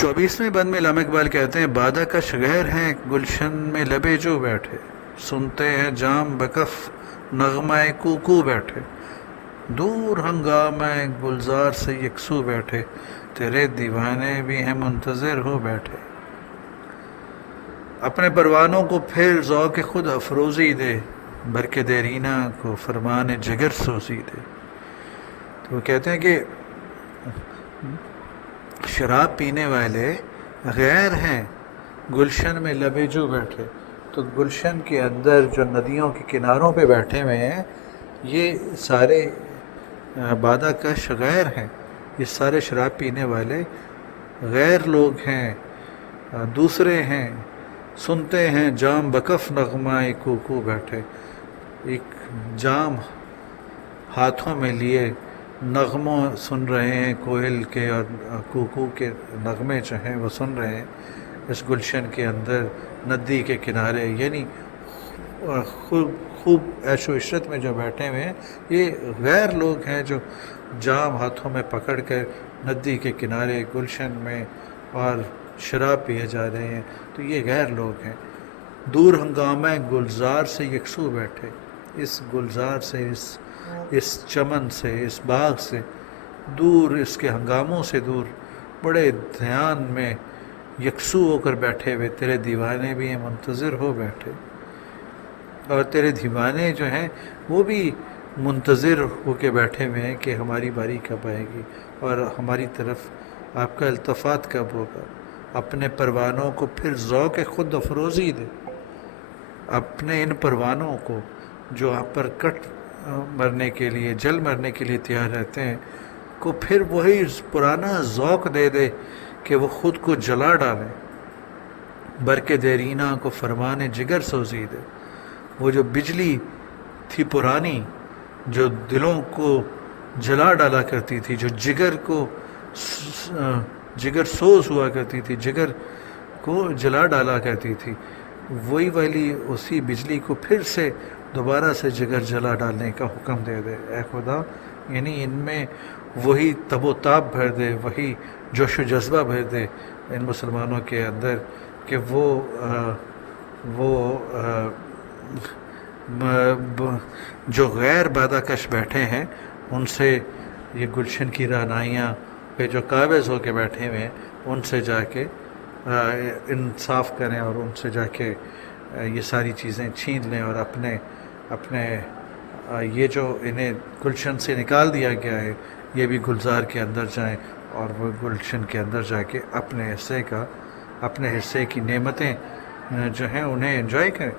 24ویں بند میں علامہ اقبال کہتے ہیں بادہ کش غیر ہیں گلشن میں لبے جو بیٹھے، سنتے ہیں جام بکف نغمہ کوکو بیٹھے، دور ہنگامہ گلزار سے یکسو بیٹھے، تیرے دیوانے بھی ہیں منتظر ہو بیٹھے۔ اپنے پروانوں کو پھر ذوق خود افروزی دے، برق دیرینہ کو فرمان جگر سوزی دے۔ تو وہ کہتے ہیں کہ شراب پینے والے غیر ہیں گلشن میں لبے جو بیٹھے، تو گلشن کے اندر جو ندیوں کے کناروں پہ بیٹھے ہوئے ہیں یہ سارے بادہ کش غیر ہیں، یہ سارے شراب پینے والے غیر لوگ ہیں، دوسرے ہیں، سنتے ہیں جام بکف نغمہ کوکو بیٹھے، ایک جام ہاتھوں میں لیے نغموں سن رہے ہیں، کوئل کے اور کوکو کے نغمے جو ہیں وہ سن رہے ہیں اس گلشن کے اندر ندی کے کنارے، یعنی خوب عیش و عشرت میں جو بیٹھے ہوئے ہیں یہ غیر لوگ ہیں جو جام ہاتھوں میں پکڑ کر ندی کے کنارے گلشن میں اور شراب پیے جا رہے ہیں، تو یہ غیر لوگ ہیں۔ دور ہنگامہ گلزار سے یکسو بیٹھے، اس گلزار سے، اس چمن سے، اس باغ سے دور، اس کے ہنگاموں سے دور، بڑے دھیان میں یکسو ہو کر بیٹھے ہوئے، تیرے دیوانے بھی ہیں منتظر ہو بیٹھے، اور تیرے دیوانے جو ہیں وہ بھی منتظر ہو کے بیٹھے ہوئے ہیں کہ ہماری باری کب آئے گی اور ہماری طرف آپ کا التفات کب ہوگا۔ اپنے پروانوں کو پھر ذوق خود افروزی دے، اپنے ان پروانوں کو جو آپ پر کٹ مرنے کے لیے، جل مرنے کے لیے تیار رہتے ہیں، کو پھر وہی پرانا ذوق دے دے کہ وہ خود کو جلا ڈالیں، برق دیرینہ کو فرمان جگر سوزی دے۔ وہ جو بجلی تھی پرانی جو دلوں کو جلا ڈالا کرتی تھی، جو جگر کو جگر سوز ہوا کرتی تھی، جگر کو جلا ڈالا کرتی تھی، وہی والی اسی بجلی کو پھر سے دوبارہ سے جگر جلا ڈالنے کا حکم دے دے اے خدا، یعنی ان میں وہی تب و تاب بھر دے، وہی جوش و جذبہ بھر دے ان مسلمانوں کے اندر کہ وہ جو غیر بادہ کش بیٹھے ہیں ان سے یہ گلشن کی رعنائیاں پہ جو قابض ہو کے بیٹھے ہوئے ہیں ان سے جا کے انصاف کریں اور ان سے جا کے یہ ساری چیزیں چھین لیں، اور اپنے یہ جو انہیں گلشن سے نکال دیا گیا ہے یہ بھی گلزار کے اندر جائیں اور وہ گلشن کے اندر جا کے اپنے حصے کی نعمتیں جو ہیں انہیں انجوائے کریں۔